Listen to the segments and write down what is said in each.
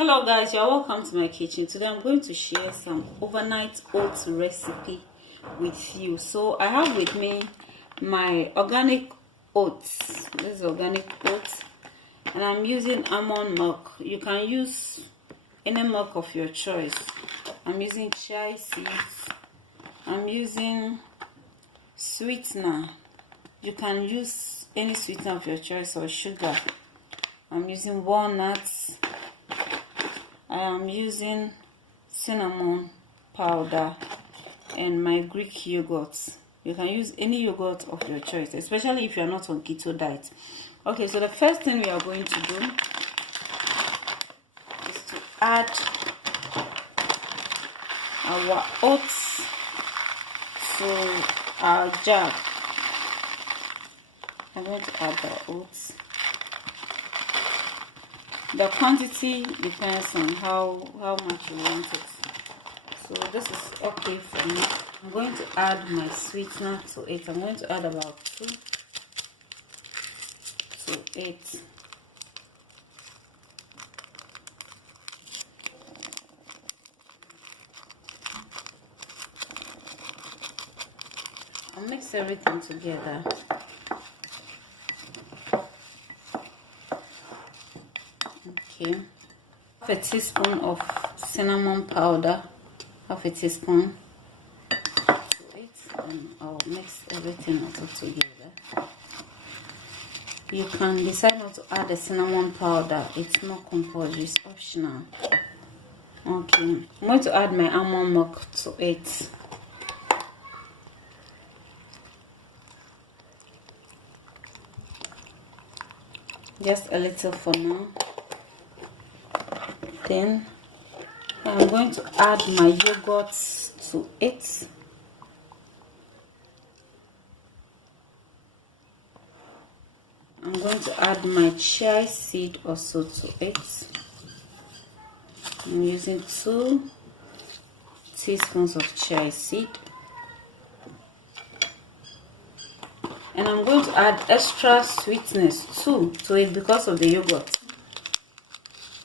Hello guys, you're welcome to my kitchen. Today I'm going to share some overnight oats recipe with you. So I have with me my organic oats. This is organic oats, and I'm using almond milk. You can use any milk of your choice. I'm using chia seeds. I'm using sweetener. You can use any sweetener of your choice or sugar. I'm using walnuts. I am using cinnamon powder and my Greek yogurt. You can use any yogurt of your choice, especially if you are not on keto diet. Okay, so the first thing we are going to do is to add our oats to our jar. I'm going to add the oats. The quantity depends on how much you want it. So this is okay for me. I'm going to add my sweetener to it. I'm going to add about 2 to 8. I'll mix everything together. Okay, half a teaspoon of cinnamon powder, half a teaspoon to it, and I'll mix everything also together. You can decide not to add the cinnamon powder, it's not compulsory, it's optional. Okay, I'm going to add my almond milk to it. Just a little for now. Then I'm going to add my yogurt to it. I'm going to add my chia seed also to it. I'm using 2 teaspoons of chia seed. And I'm going to add extra sweetness too to it because of the yogurt.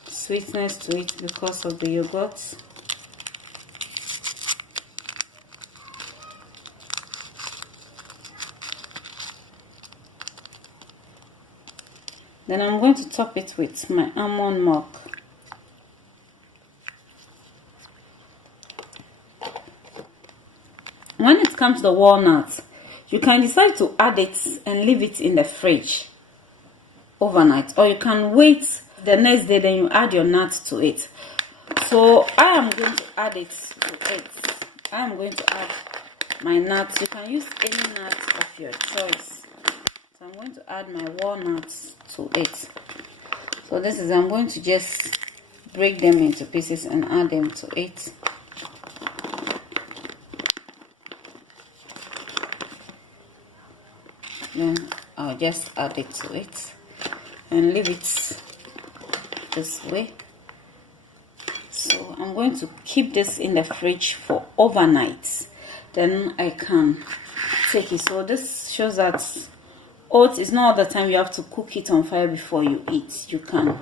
Sweetness to it because of the yogurt. Then I'm going to top it with my almond milk. When it comes to the walnuts, you can decide to add it and leave it in the fridge overnight, or you can wait the next day, then you add your nuts to it. So I am going to add it to it. I am going to add my nuts. You can use any nuts of your choice. So I'm going to add my walnuts to it. So this is, I'm going to just break them into pieces and add them to it. Then I'll just add it to it and leave it this way. So I'm going to keep this in the fridge for overnight, then I can take it. So this shows that oats is not all the time you have to cook it on fire before you eat. You can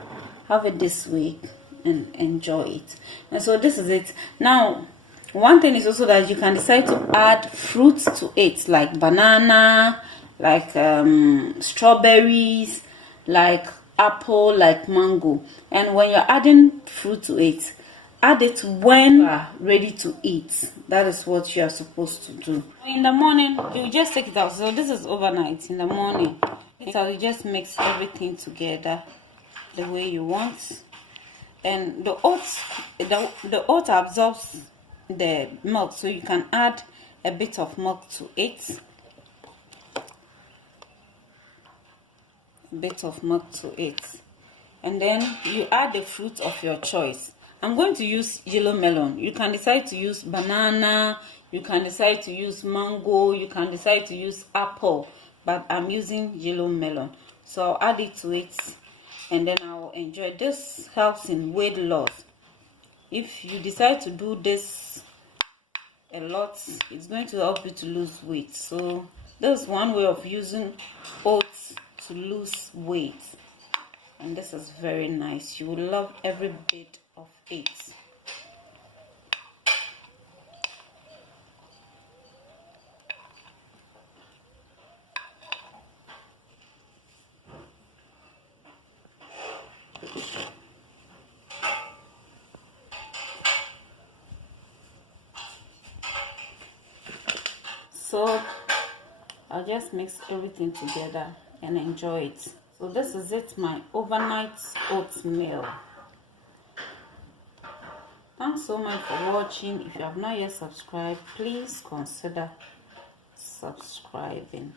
have it this way and enjoy it. And so this is it. Now one thing is also that you can decide to add fruits to it, like banana, like strawberries, like apple, like mango. And when you're adding fruit to it, add it when you are ready to eat. That is what you are supposed to do. In the morning, you just take it out. So this is overnight. In the morning, so you just mix everything together the way you want. And the oats absorbs the milk, so you can add a bit of milk to it. Bit of milk to it, and then you add the fruit of your choice. I'm going to use yellow melon. You can decide to use banana, you can decide to use mango, you can decide to use apple, but I'm using yellow melon. So I'll add it to it and then I'll enjoy. This helps in weight loss. If you decide to do this a lot, it's going to help you to lose weight. So this is one way of using oats to lose weight, and this is very nice. You will love every bit of it. So I'll just mix everything together and enjoy it. So this is it, my overnight oatmeal. Thanks so much for watching. If you have not yet subscribed, please consider subscribing.